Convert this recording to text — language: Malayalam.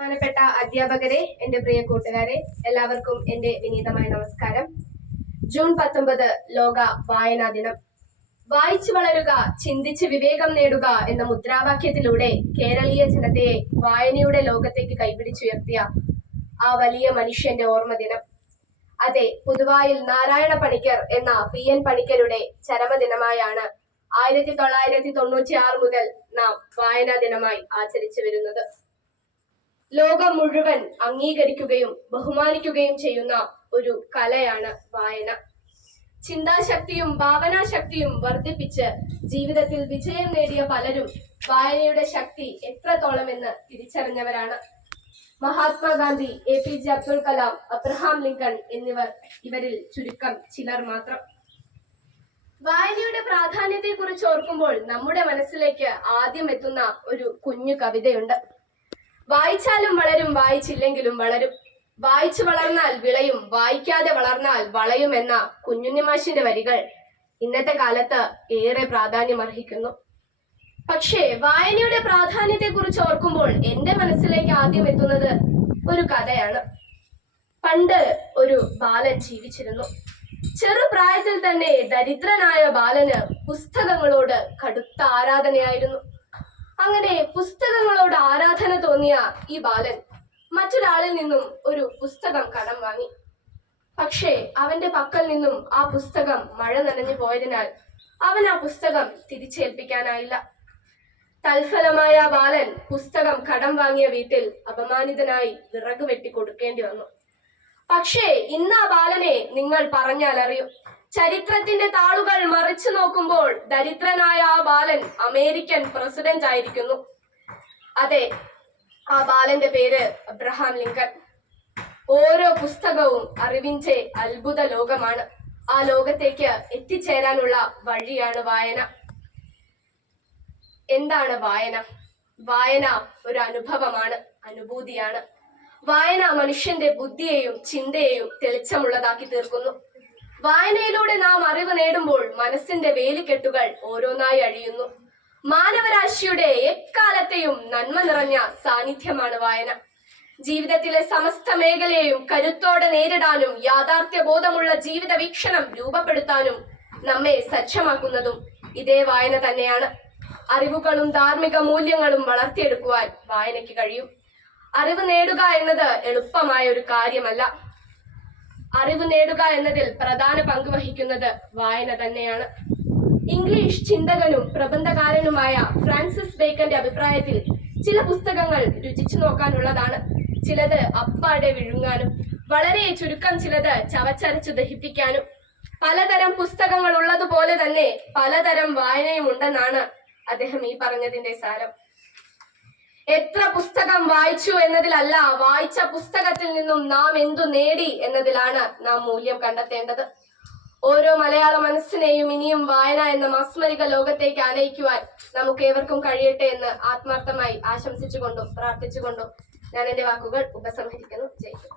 ബഹുമാനപ്പെട്ട അധ്യാപകരെ, എന്റെ പ്രിയ കൂട്ടുകാരെ, എല്ലാവർക്കും എന്റെ വിനീതമായ നമസ്കാരം. ജൂൺ 19 ലോക വായനാ ദിനം. വായിച്ചു വളരുക, ചിന്തിച്ച് വിവേകം നേടുക എന്ന മുദ്രാവാക്യത്തിലൂടെ കേരളീയ ജനതയെ വായനയുടെ ലോകത്തേക്ക് കൈപിടിച്ചുയർത്തിയ ആ വലിയ മനുഷ്യന്റെ ഓർമ്മ ദിനം. അതെ, പുതുവായിൽ നാരായണ പണിക്കർ എന്ന PN പണിക്കരുടെ ചരമദിനമായാണ് 1996 മുതൽ നാം വായനാ ദിനമായി ആചരിച്ചു വരുന്നത്. ലോകം മുഴുവൻ അംഗീകരിക്കുകയും ബഹുമാനിക്കുകയും ചെയ്യുന്ന ഒരു കലയാണ് വായന. ചിന്താശക്തിയും ഭാവനാശക്തിയും വർദ്ധിപ്പിച്ച് ജീവിതത്തിൽ വിജയം നേടിയ പലരും വായനയുടെ ശക്തി എത്രത്തോളമെന്ന് തിരിച്ചറിഞ്ഞവരാണ്. Mahatma Gandhi, APJ Abdul Kalam, Abraham Lincoln ഇവരിൽ ചുരുക്കം ചിലർ മാത്രം. വായനയുടെ പ്രാധാന്യത്തെ കുറിച്ച് ഓർക്കുമ്പോൾ നമ്മുടെ മനസ്സിലേക്ക് ആദ്യം എത്തുന്ന ഒരു കുഞ്ഞു കവിതയുണ്ട്. വായിച്ചാലും വളരും, വായിച്ചില്ലെങ്കിലും വളരും. വായിച്ചു വളർന്നാൽ വിളയും, വായിക്കാതെ വളർന്നാൽ വളയും എന്ന കുഞ്ഞുണ്ണിമാഷിന്റെ വരികൾ ഇന്നത്തെ കാലത്ത് ഏറെ പ്രാധാന്യം അർഹിക്കുന്നു. പക്ഷേ വായനയുടെ പ്രാധാന്യത്തെ കുറിച്ച് ഓർക്കുമ്പോൾ എന്റെ മനസ്സിലേക്ക് ആദ്യം എത്തുന്നത് ഒരു കഥയാണ്. പണ്ട് ഒരു ബാലൻ ജീവിച്ചിരുന്നു. ചെറുപ്രായത്തിൽ തന്നെ ദരിദ്രനായ ബാലന് പുസ്തകങ്ങളോട് കടുത്ത ആരാധനയായിരുന്നു. അങ്ങനെ പുസ്തകങ്ങളോട് ആരാധന തോന്നിയ ഈ ബാലൻ മറ്റൊരാളിൽ നിന്നും ഒരു പുസ്തകം കടം വാങ്ങി. പക്ഷേ അവന്റെ പക്കൽ നിന്നും ആ പുസ്തകം മഴ നനഞ്ഞു പോയതിനാൽ അവൻ ആ പുസ്തകം തിരിച്ചേൽപ്പിക്കാനായില്ല. തൽഫലമായ ബാലൻ പുസ്തകം കടം വാങ്ങിയ വീട്ടിൽ അപമാനിതനായി വിറക് വെട്ടി കൊടുക്കേണ്ടി വന്നു. പക്ഷേ ഇന്ന് ആ ബാലനെ നിങ്ങൾ പറഞ്ഞാൽ അറിയും. ചരിത്രത്തിന്റെ താളുകൾ മറിച്ചു നോക്കുമ്പോൾ ദരിദ്രനായ ആ ബാലൻ അമേരിക്കൻ പ്രസിഡന്റ് ആയിരിക്കുന്നു. അതെ, ആ ബാലന്റെ പേര് അബ്രഹാം ലിങ്കൺ. ഓരോ പുസ്തകവും അറിവിന്റെ അത്ഭുത ലോകമാണ്. ആ ലോകത്തേക്ക് എത്തിച്ചേരാനുള്ള വഴിയാണ് വായന. എന്താണ് വായന? വായന ഒരു അനുഭവമാണ്, അനുഭൂതിയാണ്. വായന മനുഷ്യന്റെ ബുദ്ധിയെയും ചിന്തയെയും തെളിച്ചമുള്ളതാക്കി തീർക്കുന്നു. വായനയിലൂടെ നാം അറിവ് നേടുമ്പോൾ മനസ്സിന്റെ വേലിക്കെട്ടുകൾ ഓരോന്നായി അഴിയുന്നു. മാനവരാശിയുടെ എക്കാലത്തെയും നന്മ നിറഞ്ഞ സാന്നിധ്യമാണ് വായന. ജീവിതത്തിലെ സമസ്ത മേഖലയെയും കരുത്തോടെ നേരിടാനും യാഥാർത്ഥ്യ ബോധമുള്ള ജീവിത വീക്ഷണം രൂപപ്പെടുത്താനും നമ്മെ സജ്ജമാക്കുന്നതും ഇതേ വായന തന്നെയാണ്. അറിവുകളും ധാർമ്മിക മൂല്യങ്ങളും വളർത്തിയെടുക്കുവാൻ വായനയ്ക്ക് കഴിയും. അറിവ് നേടുക എന്നത് എളുപ്പമായ ഒരു കാര്യമല്ല. അറിവ് നേടുക എന്നതിൽ പ്രധാന പങ്ക് വഹിക്കുന്നത് വായന തന്നെയാണ്. ഇംഗ്ലീഷ് ചിന്തകനും പ്രബന്ധകാരനുമായ ഫ്രാൻസിസ് ബേക്കന്റെ അഭിപ്രായത്തിൽ ചില പുസ്തകങ്ങൾ രുചിച്ചു നോക്കാനുള്ളതാണ്, ചിലത് അപ്പാടെ വിഴുങ്ങാനും, വളരെ ചുരുക്കം ചിലത് ചവച്ചരച്ചു ദഹിപ്പിക്കാനും. പലതരം പുസ്തകങ്ങൾ ഉള്ളതുപോലെ തന്നെ പലതരം വായനയും ഉണ്ടെന്നാണ് അദ്ദേഹം ഈ പറഞ്ഞതിന്റെ സാരം. എത്ര പുസ്തകം വായിച്ചു എന്നതിലല്ല, വായിച്ച പുസ്തകത്തിൽ നിന്നും നാം എന്തു നേടി എന്നതിലാണ് നാം മൂല്യം കണ്ടെത്തേണ്ടത്. ഓരോ മലയാള മനസ്സിനെയും ഇനിയും വായന എന്ന മാസ്മരിക ലോകത്തേക്ക് ആനയിക്കുവാൻ നമുക്ക് ഏവർക്കും കഴിയട്ടെ എന്ന് ആത്മാർത്ഥമായി ആശംസിച്ചുകൊണ്ടും പ്രാർത്ഥിച്ചുകൊണ്ടും ഞാൻ എന്റെ വാക്കുകൾ ഉപസംഹരിക്കുന്നു. ജയിക്കും.